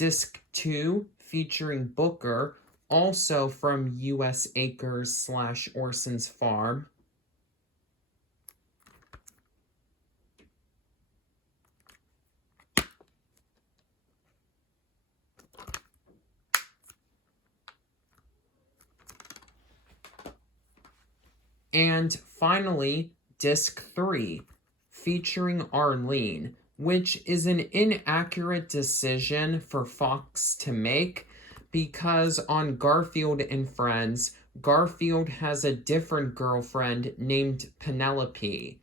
Disc 2 featuring Booker, also from U.S. Acres / Orson's Farm. And finally, Disc 3, featuring Arlene, which is an inaccurate decision for Fox to make because on Garfield and Friends, Garfield has a different girlfriend named Penelope,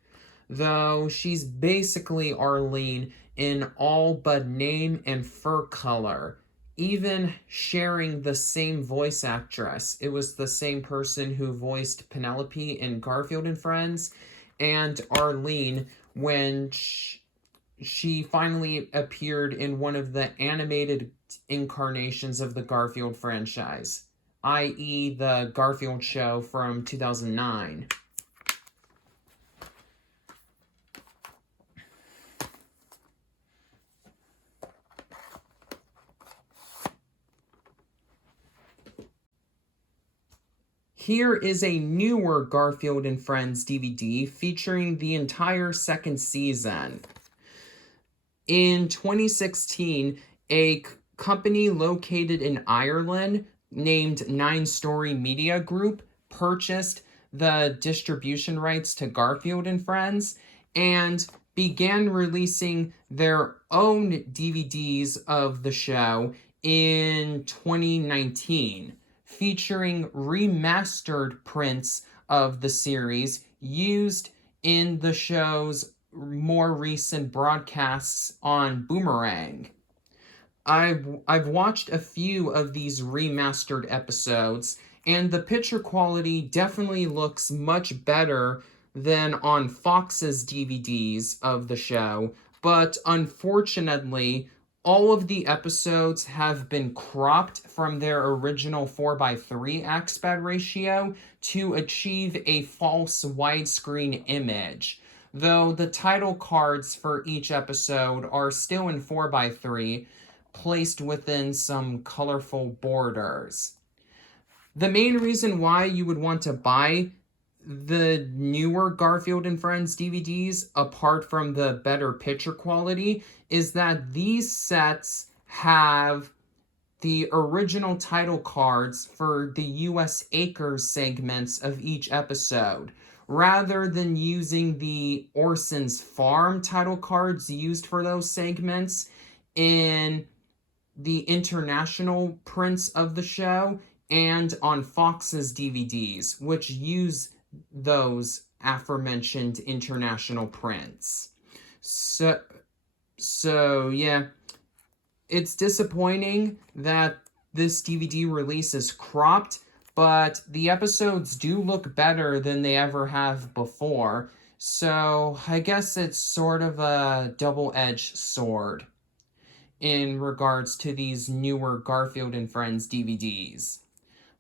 though she's basically Arlene in all but name and fur color, even sharing the same voice actress. It was the same person who voiced Penelope in Garfield and Friends, and Arlene when she finally appeared in one of the animated incarnations of the Garfield franchise, i.e. the Garfield show from 2009. Here is a newer Garfield and Friends DVD featuring the entire second season. In 2016, a company located in Ireland named 9 Story Media Group purchased the distribution rights to Garfield and Friends and began releasing their own DVDs of the show in 2019. Featuring remastered prints of the series used in the show's more recent broadcasts on Boomerang. I've watched a few of these remastered episodes, and the picture quality definitely looks much better than on Fox's DVDs of the show, but unfortunately, all of the episodes have been cropped from their original 4:3 aspect ratio to achieve a false widescreen image, though the title cards for each episode are still in 4:3, placed within some colorful borders. The main reason why you would want to buy the newer Garfield and Friends DVDs, apart from the better picture quality, is that these sets have the original title cards for the U.S. Acres segments of each episode, rather than using the Orson's Farm title cards used for those segments in the international prints of the show and on Fox's DVDs, which use those aforementioned international prints. So yeah, it's disappointing that this DVD release is cropped, but the episodes do look better than they ever have before, so I guess it's sort of a double-edged sword in regards to these newer Garfield and Friends DVDs.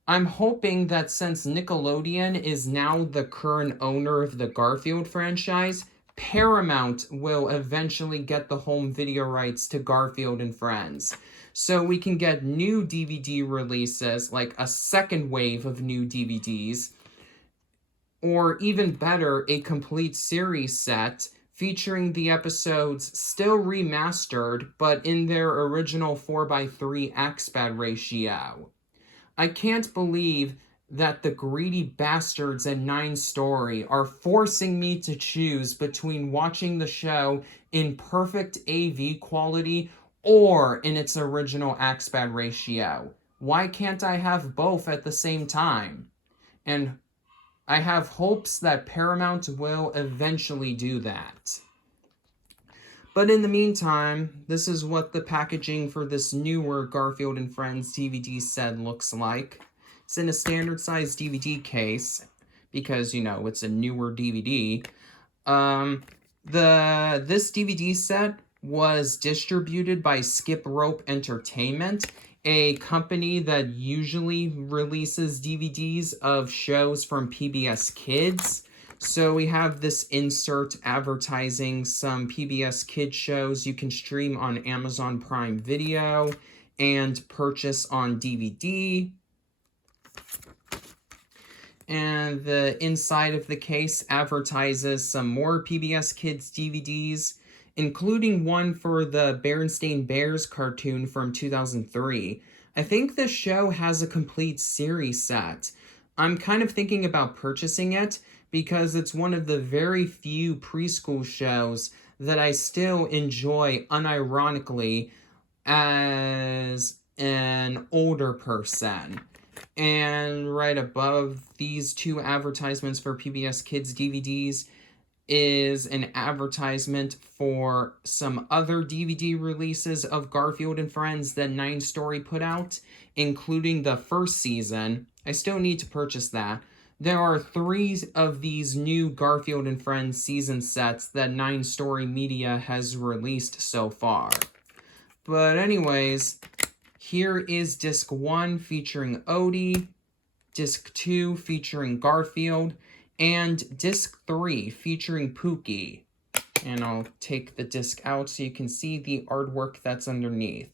I'm hoping that since Nickelodeon is now the current owner of the Garfield franchise, Paramount will eventually get the home video rights to Garfield and Friends, so we can get new DVD releases, like a second wave of new DVDs, or even better, a complete series set featuring the episodes still remastered, but in their original 4:3 aspect ratio. I can't believe that the greedy bastards at 9 Story are forcing me to choose between watching the show in perfect AV quality or in its original aspect ratio. Why can't I have both at the same time? And I have hopes that Paramount will eventually do that. But in the meantime, this is what the packaging for this newer Garfield and Friends DVD set looks like. It's in a standard size DVD case, because, you know, it's a newer DVD. This DVD set was distributed by Skip Rope Entertainment, a company that usually releases DVDs of shows from PBS Kids. So we have this insert advertising some PBS Kids shows you can stream on Amazon Prime Video and purchase on DVD. And the inside of the case advertises some more PBS Kids DVDs, including one for the Berenstain Bears cartoon from 2003. I think this show has a complete series set. I'm kind of thinking about purchasing it because it's one of the very few preschool shows that I still enjoy unironically as an older person. And right above these two advertisements for PBS Kids DVDs is an advertisement for some other DVD releases of Garfield and Friends that 9 Story put out, including the first season. I still need to purchase that. There are 3 of these new Garfield and Friends season sets that 9 Story Media has released so far. But anyways, here is disc 1 featuring Odie, disc 2 featuring Garfield, and disc 3 featuring Pookie. And I'll take the disc out so you can see the artwork that's underneath,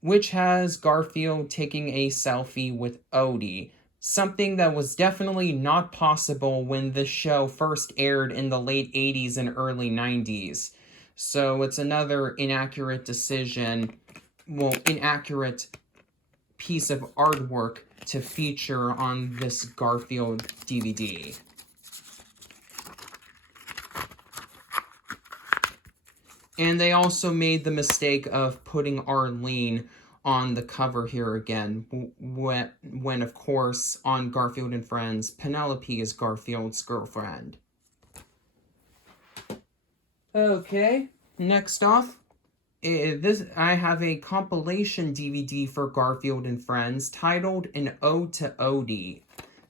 which has Garfield taking a selfie with Odie, something that was definitely not possible when this show first aired in the late 80s and early 90s. So it's another inaccurate piece of artwork to feature on this Garfield DVD. And they also made the mistake of putting Arlene on the cover here again, when of course, on Garfield and Friends, Penelope is Garfield's girlfriend. Okay, next off, I have a compilation DVD for Garfield and Friends titled An Ode to Odie.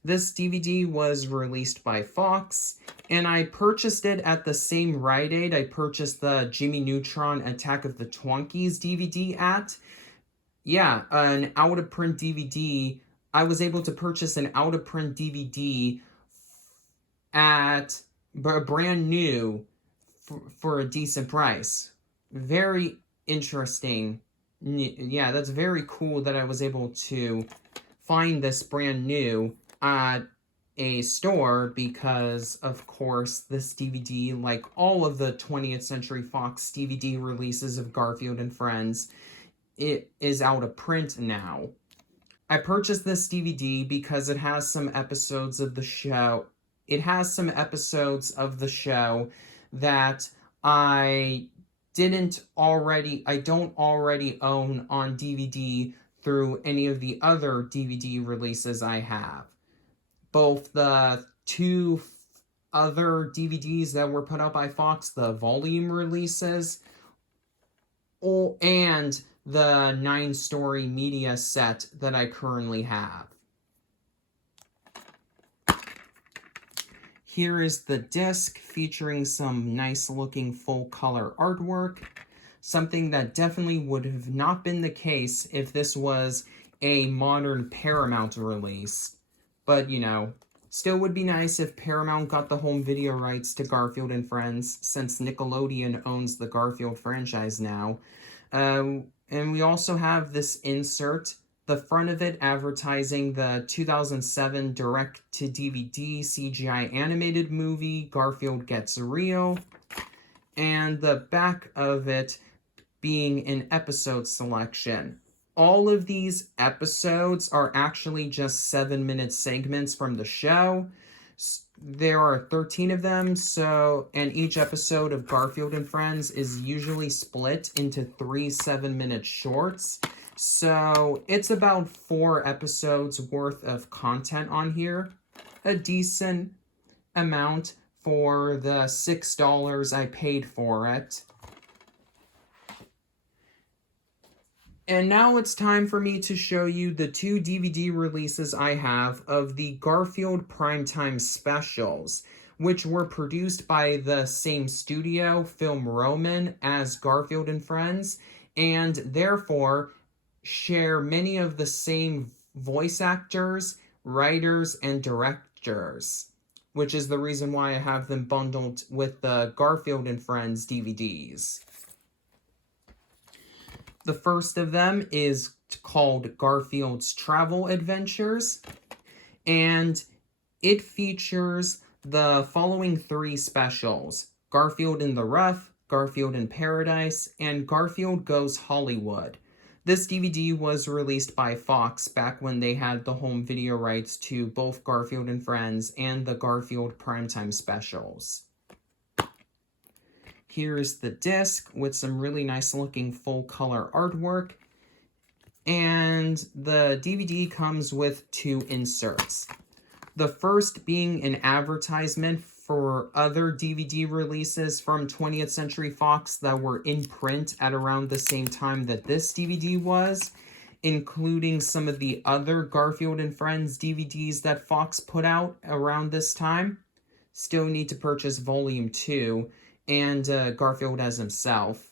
This DVD was released by Fox, and I purchased it at the same Rite Aid I purchased the Jimmy Neutron Attack of the Twonkies DVD at. Yeah, an out-of-print DVD. I was able to purchase an out-of-print DVD at brand new for a decent price. Very interesting. Yeah, that's very cool that I was able to find this brand new at a store because, of course, this DVD, like all of the 20th Century Fox DVD releases of Garfield and Friends, it is out of print now. I purchased this DVD because it has some episodes of the show. It has some episodes of the show that I don't already own on DVD through any of the other DVD releases I have. Both the 2 other DVDs that were put out by Fox, the volume releases, and the 9 Story Media set that I currently have. Here is the disc featuring some nice looking full color artwork, something that definitely would have not been the case if this was a modern Paramount release. But, you know, still would be nice if Paramount got the home video rights to Garfield and Friends, since Nickelodeon owns the Garfield franchise now. And we also have this insert, the front of it advertising the 2007 direct-to-DVD CGI animated movie, Garfield Gets Real, and the back of it being an episode selection. All of these episodes are actually just 7-minute segments from the show. There are 13 of them, and each episode of Garfield and Friends is usually split into 3 7-minute shorts. So it's about 4 episodes worth of content on here. A decent amount for the $6 I paid for it. And now it's time for me to show you the 2 DVD releases I have of the Garfield Primetime specials, which were produced by the same studio, Film Roman, as Garfield and Friends, and therefore share many of the same voice actors, writers, and directors, which is the reason why I have them bundled with the Garfield and Friends DVDs. The first of them is called Garfield's Travel Adventures, and it features the following 3 specials: Garfield in the Rough, Garfield in Paradise, and Garfield Goes Hollywood. This DVD was released by Fox back when they had the home video rights to both Garfield and Friends and the Garfield Primetime specials. Here's the disc with some really nice looking full color artwork. And the DVD comes with 2 inserts. The first being an advertisement for other DVD releases from 20th Century Fox that were in print at around the same time that this DVD was, including some of the other Garfield and Friends DVDs that Fox put out around this time. Still need to purchase Volume 2 and Garfield as himself.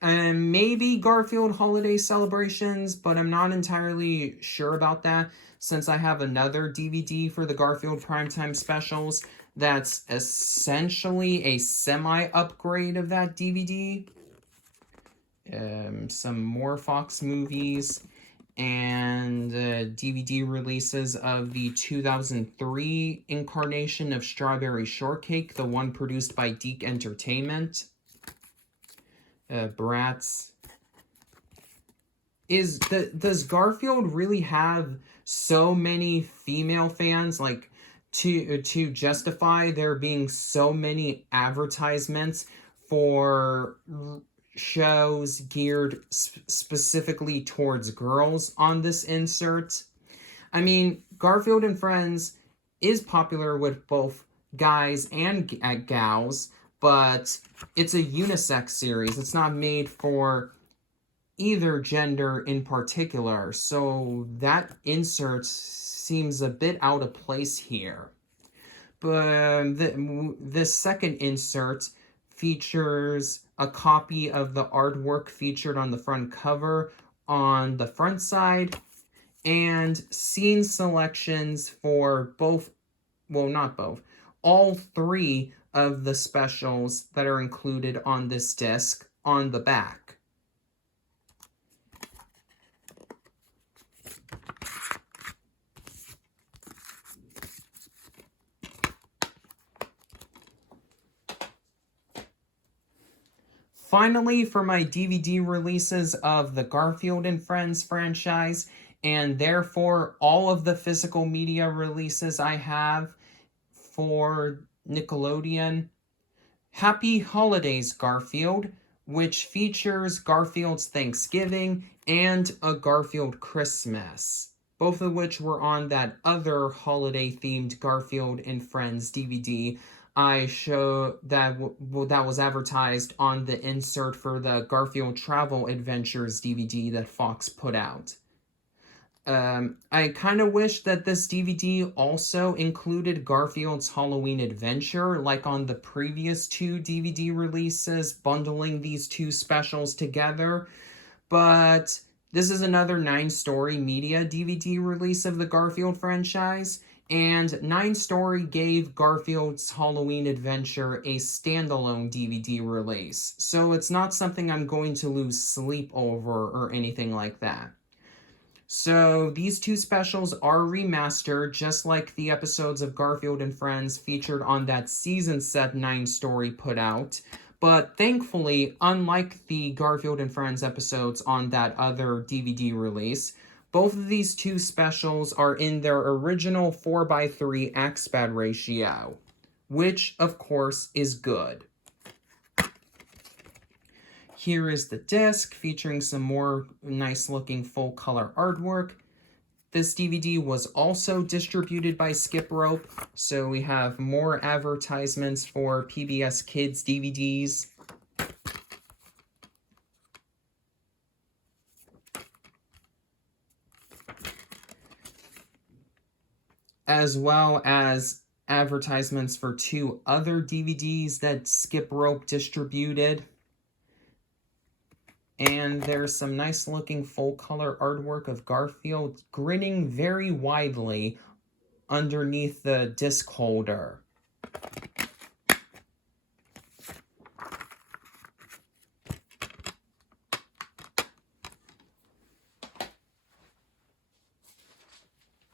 And maybe Garfield Holiday Celebrations, but I'm not entirely sure about that since I have another DVD for the Garfield Primetime specials that's essentially a semi-upgrade of that DVD. Some more Fox movies and DVD releases of the 2003 incarnation of Strawberry Shortcake, the one produced by Deke Entertainment. Bratz. Does Garfield really have so many female fans, like, to justify there being so many advertisements for shows geared specifically towards girls on this insert? I mean, Garfield and Friends is popular with both guys and gals, but it's a unisex series. It's not made for either gender in particular, so that insert seems a bit out of place here. But the second insert features a copy of the artwork featured on the front cover on the front side, and scene selections for both, well, not both, all 3 of the specials that are included on this disc on the back. Finally, for my DVD releases of the Garfield and Friends franchise, and therefore all of the physical media releases I have for Nickelodeon, Happy Holidays, Garfield, which features Garfield's Thanksgiving and a Garfield Christmas, both of which were on that other holiday-themed Garfield and Friends DVD I show that was advertised on the insert for the Garfield Travel Adventures DVD that Fox put out. I kind of wish that this DVD also included Garfield's Halloween Adventure, like on the previous 2 DVD releases, bundling these 2 specials together. But this is another 9-story media DVD release of the Garfield franchise, and 9 Story gave Garfield's Halloween Adventure a standalone DVD release, so it's not something I'm going to lose sleep over or anything like that. So these 2 specials are remastered, just like the episodes of Garfield and Friends featured on that season set 9 Story put out. But thankfully, unlike the Garfield and Friends episodes on that other DVD release, both of these 2 specials are in their original 4:3 aspect ratio, which, of course, is good. Here is the disc, featuring some more nice-looking full-color artwork. This DVD was also distributed by Skip Rope, so we have more advertisements for PBS Kids DVDs. As well as advertisements for 2 other DVDs that Skip Rope distributed. And there's some nice looking full color artwork of Garfield grinning very widely underneath the disc holder.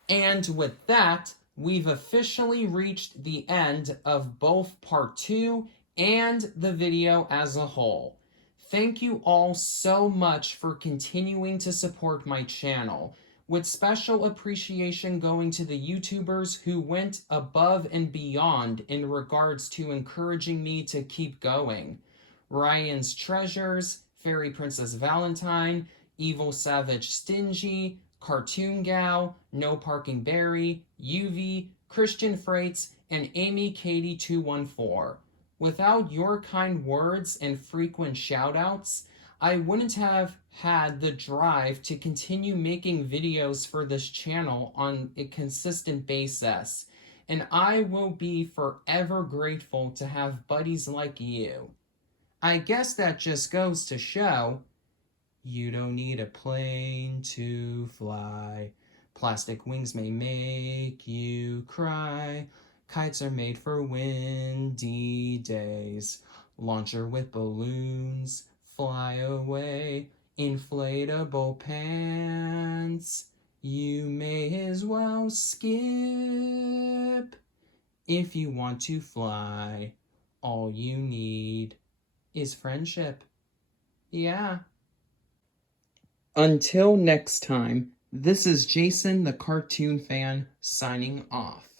And with that, we've officially reached the end of both part 2 and the video as a whole. Thank you all so much for continuing to support my channel, with special appreciation going to the YouTubers who went above and beyond in regards to encouraging me to keep going. Ryan's Treasures, Fairy Princess Valentine, Evil Savage Stingy, Cartoon Gal, No Parking Barry, UV, Christian Freights, and Amy Katie 214. Without your kind words and frequent shoutouts, I wouldn't have had the drive to continue making videos for this channel on a consistent basis, and I will be forever grateful to have buddies like you. I guess that just goes to show you don't need a plane to fly. Plastic wings may make you cry. Kites are made for windy days. Launcher with balloons, fly away. Inflatable pants, you may as well skip. If you want to fly, all you need is friendship. Yeah. Until next time, this is Jason the Cartoon Fan signing off.